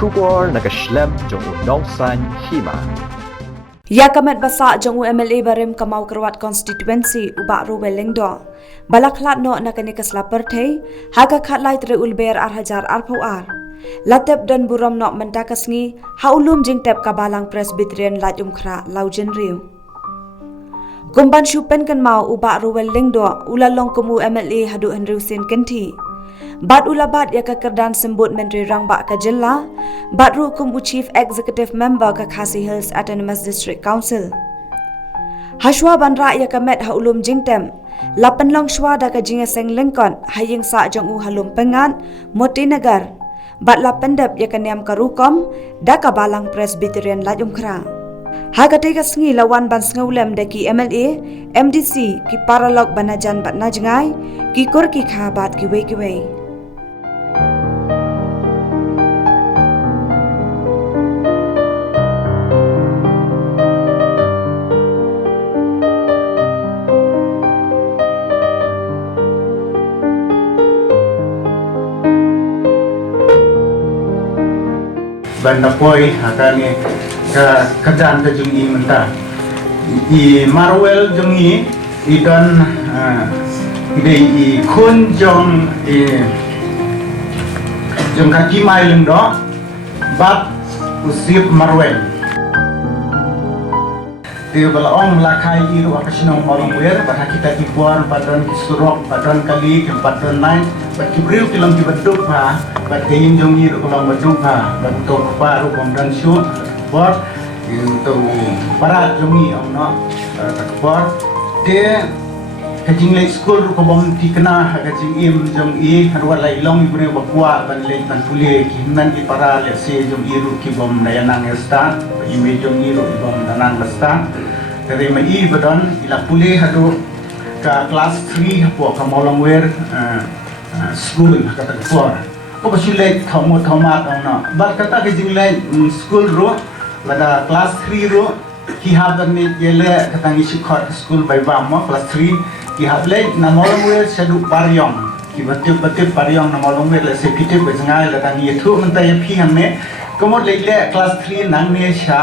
Shubor nakaslem jong Nongsan Hima. Yakamet basa jongu MLA barem kamau kerwat constituency ubak ruwe lengdo. Balaklat no nakani kasla perthei haga khatlai tre ulber arhajar arpauar. Latep dan buram no mentakasngi haulum jingtep kabalang Presbyterian laj umkhra laujen riu. Kumban shupen kan mau ubak ruwe lengdo ulalong kumu MLA hadu Henryusin kenti. Bat ulabat ya kekerdan sembut Menteri Rangbak Kajella, bat rukum Chief Executive Member ke Khasi Hills Autonomous District Council. Hashwa banra ya kemet haulum jingtem, lapan long shwa da ke jingeseng lengkon haying sa jong halum pengan moti negar, bat lapendep ya kenyam karukom da kabalang Presbyterian laj umkhra. Hagate sengi lawan ban sengulem deki MLA, MDC ki paralog banajan bat najngai, ki kur ki khabat ki wei. Banda poi hakani kerjaan ke jungi mentah I Marwell jungi idan ide I kun jong jong kaki maileng do bat usip Marwell dia balaong melakai iru akasinong malang wer pada kita kipuan padon kisurok padon kali kepadon lain bat kibril kilang kibaduk ha bat kayin jong iru kilang baduk ha bat untuk paru komdan syu bor untuk para jongi amna takbor dia kajing lay school ko bom tikna kajing im jong I harwa lay long ibre bakwa ban lay ban puli kinan ki para le se jong iru ki bom nayanang esta ime jong iru bom nanang esta dari mai badon ila puli hadu ka class 3 hapo ka molongwer school kata takbor ko basulay thomot thomat amna bat kata kajing lay school ro lada class 3 ro ki hadan ni yele katangi sikhot school by bamo class 3 ki hable na molongwe sedu paryong ki batip paryong na molongwe le sekite bezngai la tangi thu mentai phi hamme komod le class 3 nang ne sha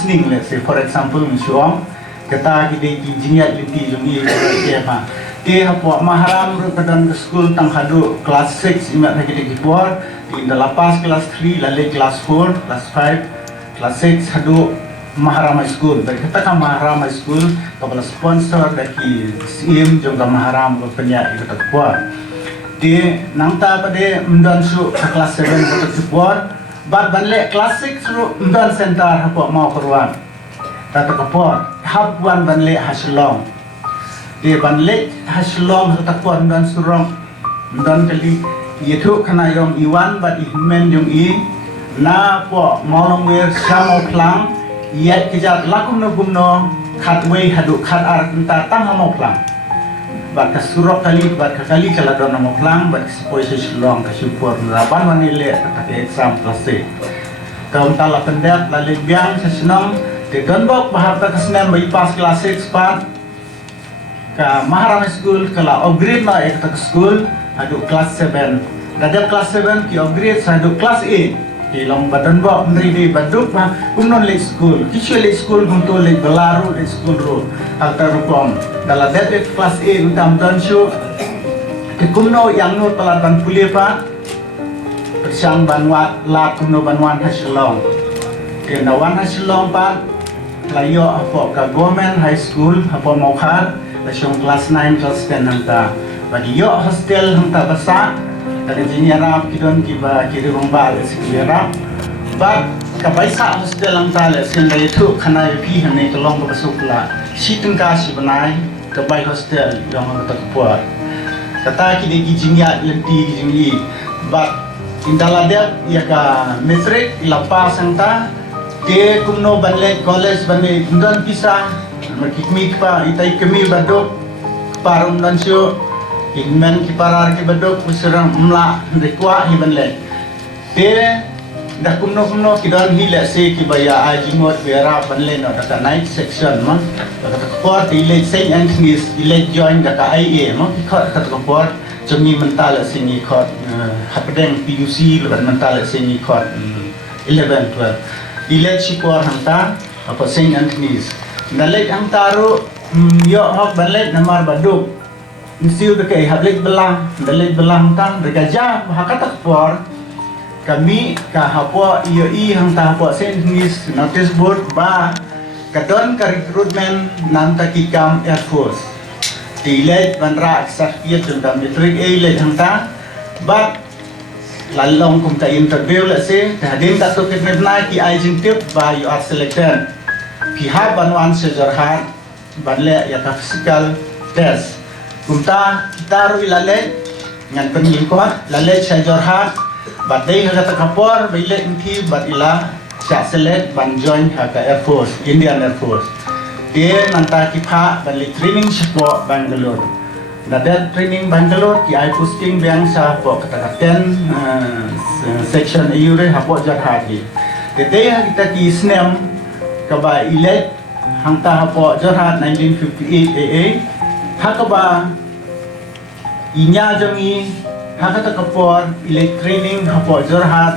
sning le say for example msuam kata ki de ki jinya liti jungi ke ma ke hapo maharam ro kadan school tang hadu class 6 imat hakite ki por in the lapas class 3 la le class 4 class 5 Kelas 6 hadu Maharama School. Dari katakan Maharama School kepala sponsor dari SIM juga Maharam penyak itu terbuat. Di nangta pada mendan su kelas 7 itu terbuat. Bad banlek kelas 6 su mendan center apa mau keruan. Tata terbuat. Habuan banlek hasilong. Di banlek hasilong itu terbuat mendan surong mendan kali itu kena yang Iwan bad imen yang na po molongwer samo klang yet kijat lakum no gumno khatwei hadu khat ar ta tang mo klang bat ka surok kali bat ka kali kala don mo klang bat sepoi silong ka support raban manile ta ke exam klase kaum tala pendet la lebiang sesenong de donbok baharta kasnem bai pas kelas 6 pat ka Maharama School kala upgrade na ek ta school hadu kelas 7 dadap kelas 7 ki upgrade hadu kelas 8 di long badan bok menteri di baduk ma umnon le school kisah le school untuk le belaru le school ro altar rukom dalam debit kelas A utam dan show ke kumno yang nur pelatan pulih pa persang banwat la kumno banwan hasilong ke nawan hasilong pa layo apa ka government high school apa mokhat la syong kelas 9 kelas 10 nanta bagi yo hostel hanta basa dari jinyarap kidon kiba kiri rombal sikirap bak kabaisa hostel ang tale sin lay thu khana phi hane tolong ko basukla situng ka si banai kabai hostel yang takpuat kata kidi gijinya lenti gijingi bak indala dia ya ka metrik lapa sangta ke kumno banle college banle undan pisa makikmi pa itai kemi badok parum dan syo Igmen kiparar ki badok userang mla rekwa hibanle te dah kumno kidon hile se ki baya ajingot bera banle no da night section ma da port ile Saint Anthony's ile join da IA ma ki khot ka port chumi mental singi khot hapdeng PUC le mental singi khot 11, 12. Ilet Sipor hangta apa Saint Anthony's. Nalet hangta ro yo hok balet namar baduk. Nisiu ke hablet belang, dalet belang tang bergajah hakatak por. Kami ka hapo IOI hangta hapo Saint Anthony's notice board ba kadon ka recruitment nanta kikam Air Force. Tilet bandra aksarkiat jumta metric A let hangta but lalong kum ta interview la se hadin ta to kitnet na ki agent tip ba you are selected. Pihak banwan sejarhat banle ya ka physical test. Kumta kita ro ilale ngan peningkot lale sejarhat badai kata kapor bile inti badila sya select ban join ka Air Force, Indian Air Force. Dia nanta kipa bali training sepo Bangalore. Nada training Bangalore ki ai posting biang sa po kata kapten section ayure hapo jarhati. Tete kita ki snem kaba ilet hangta hapo jarhat 1958 AA hakaba inya jangi hakata kapor ilet training hapo jarhat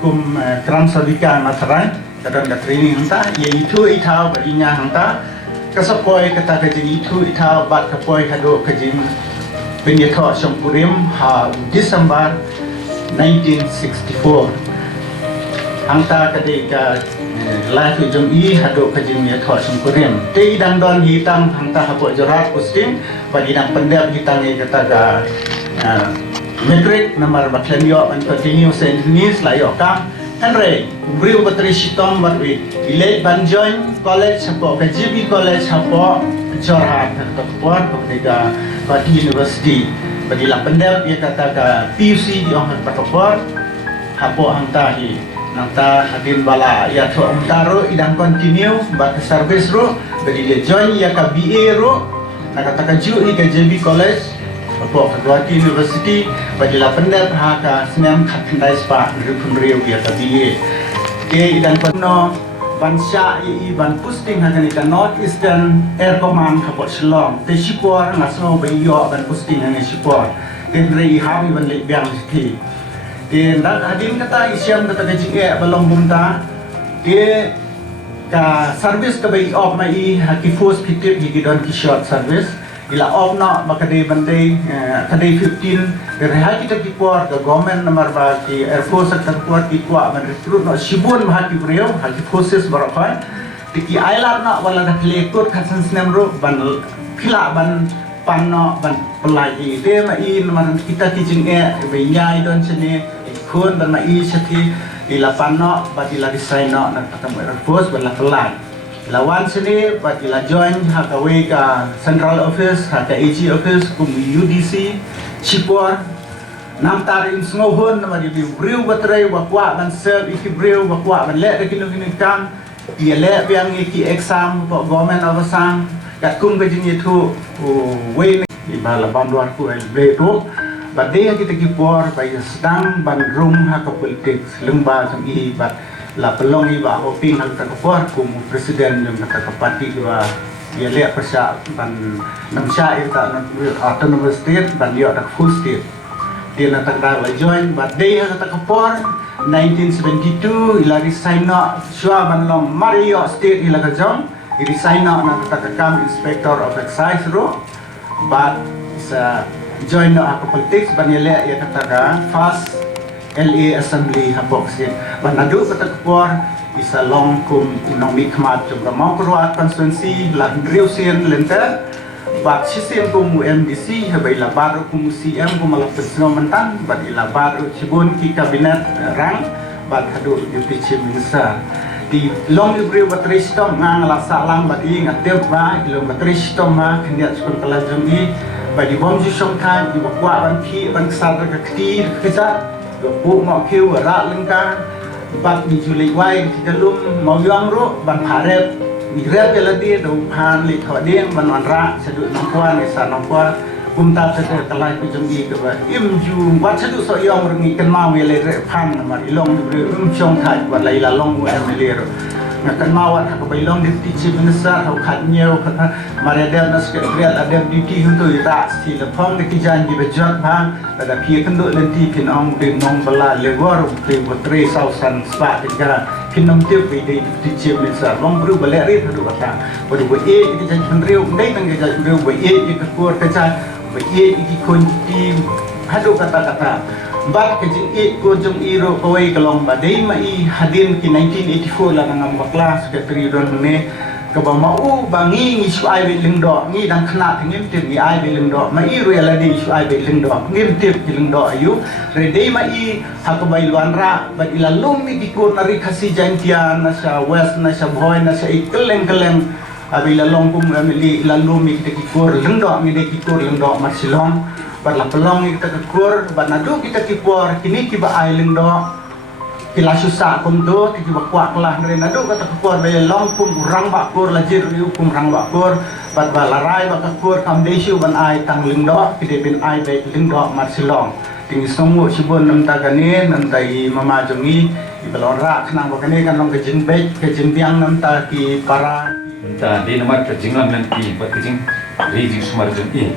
kum kram sabika matrai kadang ka training hangta ye itu itau ba inya hangta kasapoi kata kajing itu itau bat kapoi kado kajing penyetho Shampurim ha Disember 1964 hangta kadeka live jong I hado kajing yetho Shampurim te idang don hitang hangta hapo jarat posting bagi nang pendap hitang kata ga metric nomor baklenyo and continue sentence layo kam Henry briu bateri sitong barwi ile ban join college hapo KGB college hapo Jorhat kapor ketika bagi university bagi la pendap ia kata ka PUC di orang kapor hapo hangta hi nangta hadin bala ya to antaro idang continue bat service ro bagi le join ya ka BA ro nakata ka ju i KGB college hapo Guwahati University bagi la pendap ha ka senam khatndai spa rupun riu ya ka BA ke idang kono bansya i ban posting hagan ika North Eastern Air Command hapo Shillong te Sipor ngaso bayo ban posting hang Sipor tenre i habi ban le biang ti te ndak hadin kata isiam kata kajike balong bumta te ka service ka bai of mai haki force pitip hi don ki short service ila of na makade bande kadai 15 reha kita ki por the government number ba ki Air Force ka por ki kwa man recruit no shibun haki breu haki forces barakai tiki ailar na wala na lekut khasan snemro ban phila ban panno ban pelai te ma I man kita ki jing be nyai don sini khun ban ma I sati ila panno ba ila design no na kata Air Force ban la pelai lawan sini bagi la join hakawe ka central office haka AG office kum UDC Sipor nam tarim sngohun nama di briu batrai wakwa ban serve iki briu wakwa ban le kinu kam ia le biang iki exam po government avasang kat kum ke jing itu we ni bala banduan ku el beto badai kita kipor bai sedang ban room haka politics lengba sam I bat la pelong iba hoping hal takapor kum presiden yang kata parti dua dia lihat persa ban nam syair ta autonomous state ban dia tak full state dia nak tak la join but they kata kapor 1972 ila resign no shua ban long mario state ila ka jong resign no na kata kam inspector of excise ro but sa join no aku politics ban dia lihat ya kata ka fast LA Assembly habok sin banadu kata kapor isa long kum unang mikmat jumra mau keruat konstituensi la driu sin lenter bat sistem kum MDC habai la baru kum CM kum la pesno mentan bat ila baru cibun ki kabinet rang bat hadu deputy chief minister di long libre bateri stom ngang la salang bat I ngatep ba ilo bateri stom ma kendiat skon kala jumi bagi bom ju songkan di bakwa ban ki ban kesar ka kti keja bu mau kiu rak lengkang bat di Julai wai kita lum mau yang ro ban harep di rep beladi do pan li thodeng ban wanra sedu nampuan esa nampuan kumta sete talai ku jumbi ke ba im ju wat sedu so yang rengi ken mau le re pan mar ilong bre chong thai wat lai la long wa le ro ngakan mawat hak bailong deputy chief minister hau khat nyeu khat maredel na secretariat adem duty huntu ira si lepong de kijan di bejot bang ada pie kenduk lenti pin ong din nong bala legor pe putre sausan spa tiga kinom tiup de deputy chief minister long bru bale ri hadu kata bodu bo e ki jan chandriu ndai tang ja chandriu bo e ki kur kaca bo e ki kunti hadu kata bat kejing e ko jong iro kawai kalong badai mai hadin ki 1984 la ngam bakla secretary don ne ka ba mau bangi ngi su ai be lingdo ngi dang khna thingim ti ngi ai be lingdo mai ro ya la di su ai be lingdo ngim ti ki lingdo ayu re dei mai ha ko bai luanra ba ila lum mi ki ko nari khasi jantian na sa west na sa boy na sa ikeleng abila long kum li la lum mi ki ko lingdo ngi de ki ko lingdo masilong barla pelong kita kekur banadu kita kipor kini kiba ailing do kila susah kum do kiba kuak lah nare nadu kata kepor bela long kum urang bakur lajir riu kum rang bakur bat balarai bakakur kam desu ban ai tang ling do kide bin ai be ling do marsilong ting songu sibun nam tagani nam tai mama jongi ibalora khnang bakane kan long kejing be kejing biang nam ta ki para ta di nomor kejingan nanti bat kejing ri sumar jongi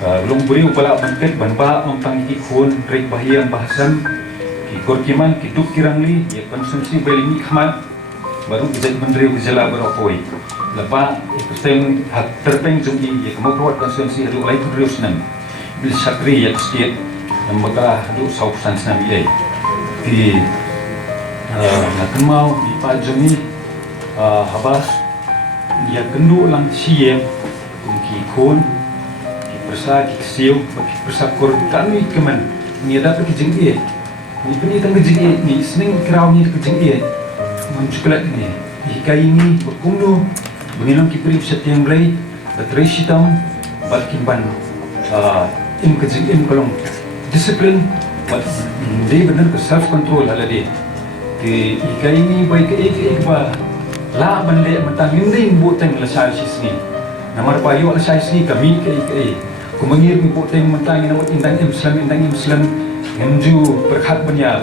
long beri upala bantet banpa mentang ki khun rek bahiam bahasan ki korkiman ki tuk kirangli ya konsumsi belimi khmat baru bijak menteri gejala berokoi lepa ikusteng hak terpeng jungi ya kemo prot konsumsi adu lai terus nan bil sakri ya setiap lembaga adu sausan senam ye di nak mau di pajungi habas ya kendu lang siem ki khun persa kisiu persa kor kami keman ni dapat kejing ni peni tang kejing ni seneng kerau ni kejing mencuklat ni ikai ni berkumdu menginam kipri setiang rai batresitam balkimban im kejing kolong disiplin buat dia benar ke self control ala dia ke ikai ni baik ke ba la bande mentang ni buat tang lasal sini namar payu ala sini kami ke kumangir mi poteng mentang ina indang Islam ngenju berkat banya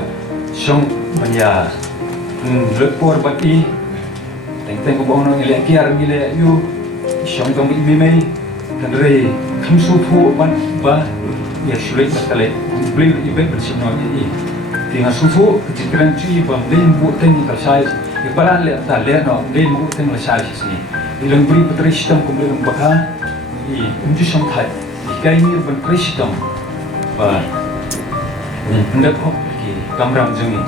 syong banya lepor bati teng ko bono ile kiar ile yu syong tong mi mai kan re khamsu phu ban ba ya sulit bakale beli ibe bersino ni tinga sufu jikran chi bam den poteng ka sai ibaran le ta le no den poteng la sai sini ilang beri patristam kumleng bakha i unju syong thai ikai ni ban kristam ba hendak kok ki kamram jungi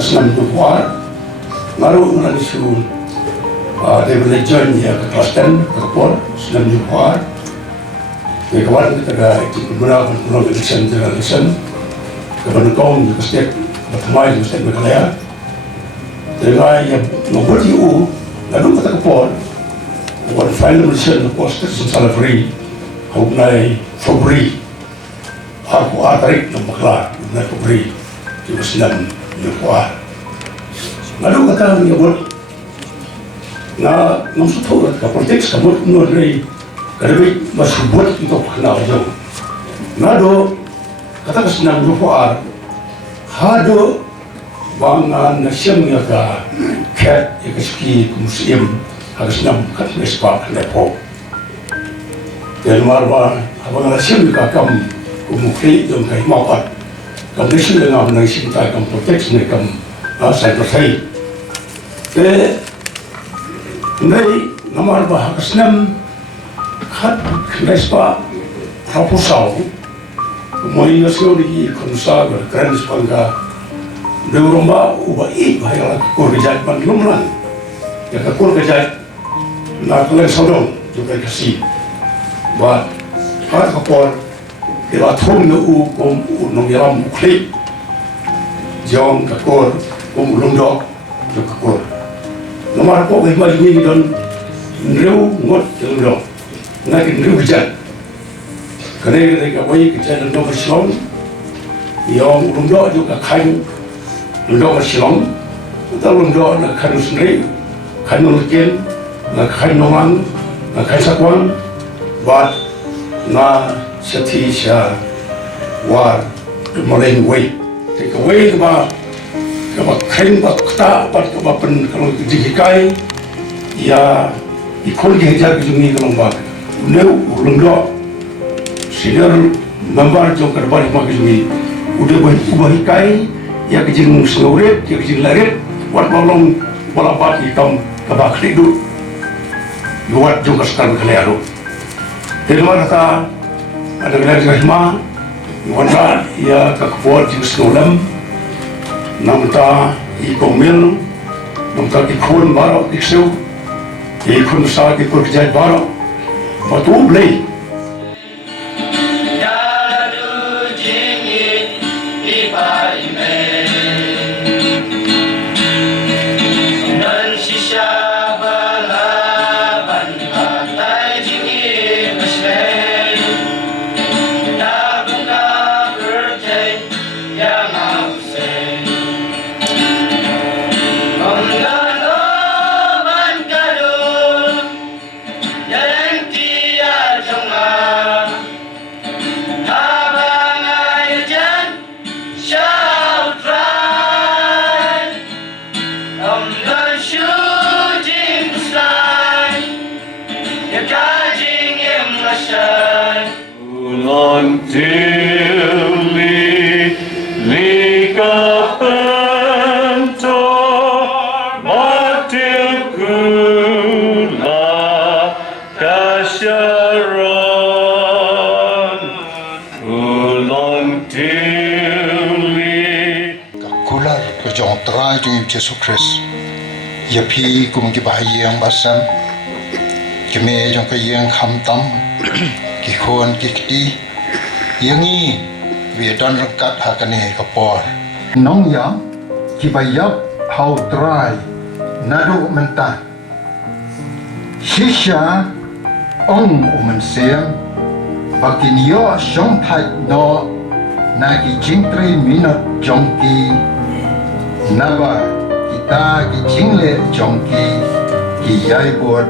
Islam tu kuat ngaruh dengan isu dia belajar ya ke Kristen ke Pol Islam tu kuat dia kawan kita ada menggunakan program election kepada kaum di setiap bertemai di setiap wilayah dengan yang membuat EU lalu kata ke Pol buat final election poster salah free hubungai Februari aku tarik nombor kelar hubungai Februari di Islam tu kuat lalu kata dia buat na namsu tahu ke politik kamu menurut dari kerana masih buat untuk kenal jauh nado kata kesenang lupa hado bangan nasiam ya ka cat ya keski musim harus nam kat mespa lepo dan marwa abang nasiam ya kam umukri dong kai mapat kam nasi dengan nasi kita kam protek ni kam saya percaya Nei namar bah kesnam khat mespa proposal moi yasio di konsa keren spanga de romba uba I bahaya ko rejat ban lumlan ya ka ko rejat na klen sodong juga kasih ba har ka por de la thum no u kom no yaram kli jong ka ko lumdo ka ko nomor ko ke mari ni don reu ngot lo na ke reu bijan kare ke wai ke jan no bersilong yong lundo juga kain lundo bersilong ta lundo na kanu sendiri kanu ken na kain nongan na kain sakwang bat na sati sha war maleng wai ke wai ba Kaba kring bakta pat kaba pen kalau dihikai ya ikon gejar kejungi kalau bak neu ulung do senior member jong kerbari mak kejungi udah ubah hikai ya kejing seurit ya kejing larit wat bolong bola bat hitam kaba kridu buat jong kesekan kaliaru terima kata ada gelar rahma wanda ya kakbuat jing seulam namta ikomil namta ikon baro ikseu ikon sa ikon kejai baro batu blei Kular kejong terai jung Yesus Kristus. Ya pi kum ki bahayang basam. Keme jong ka yang kham tam. Ki khon ki kti. Yangi we don rakat hakane kapor. Nong yang ki bayap hau terai nadu mentah. Shisha ong umensiam. Bakin yo shong thai no nagi jingtre minot jongki naba kita ki jingle jongki ki yai buat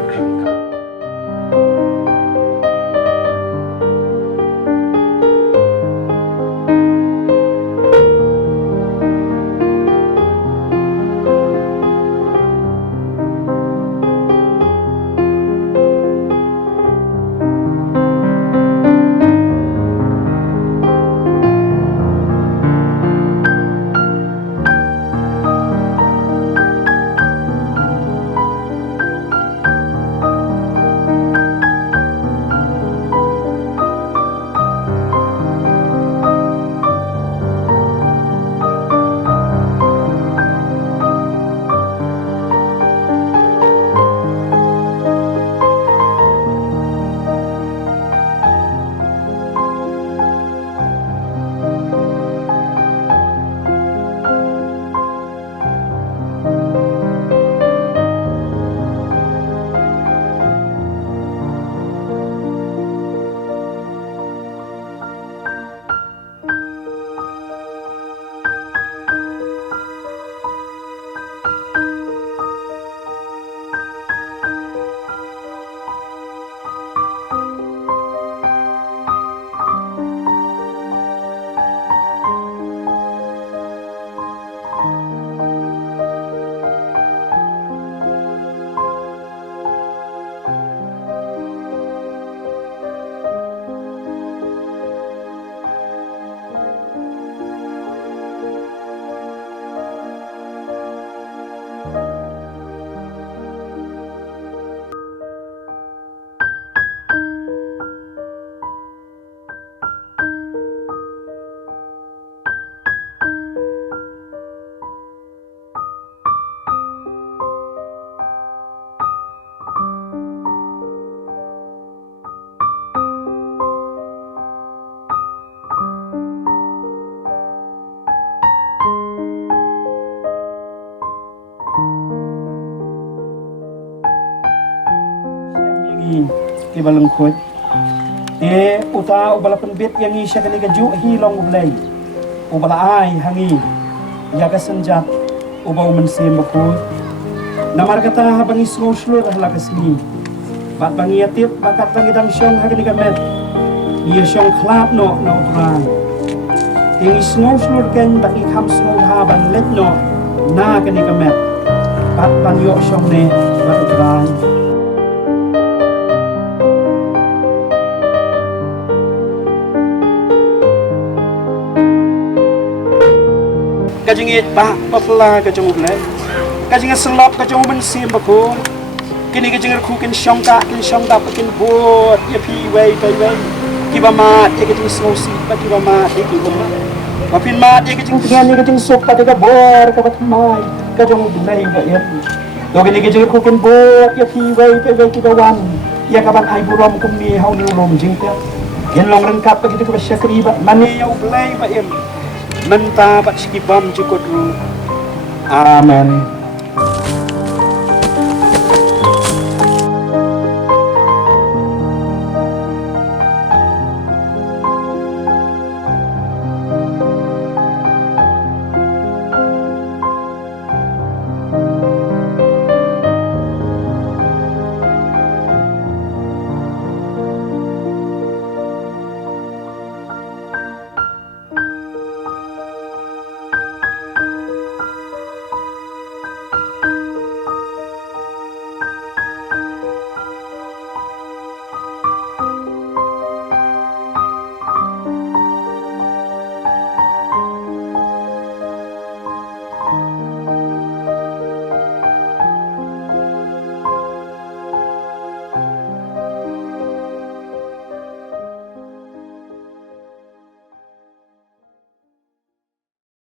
ki balung khoi uta ubala penbit yang i syakani kaju hi long ublai ubala ai hangi ya kasenjat ubau mensim bakul namar kata habangi snowslur hala kasni bat bangi atip bakat tangi dang syong hagani kamet ia syong klap no na utran tingi snowslur ken bangi kham snow ha ban let no na kani kamet pat panyo syong ne barudrai kajingit pa papla kajung ublay kajing selop kajung bensim bako kini kajing kin syong da pakin bot ya pi wei kibamat ya kajing sosi pa kibamat ya kibamat mapin mat ya kajing tingan ni kajing sok pa tiga bor kabat mai kajung ublay ba ya do kini kajing kin bot ya pi wei kibawan ya kaban ai burom kum ni hau ni ulum jingta yan long rengkap pa kita ka syakri ba mani ya ublay ba ya menta pat sikibam cukup dulu amen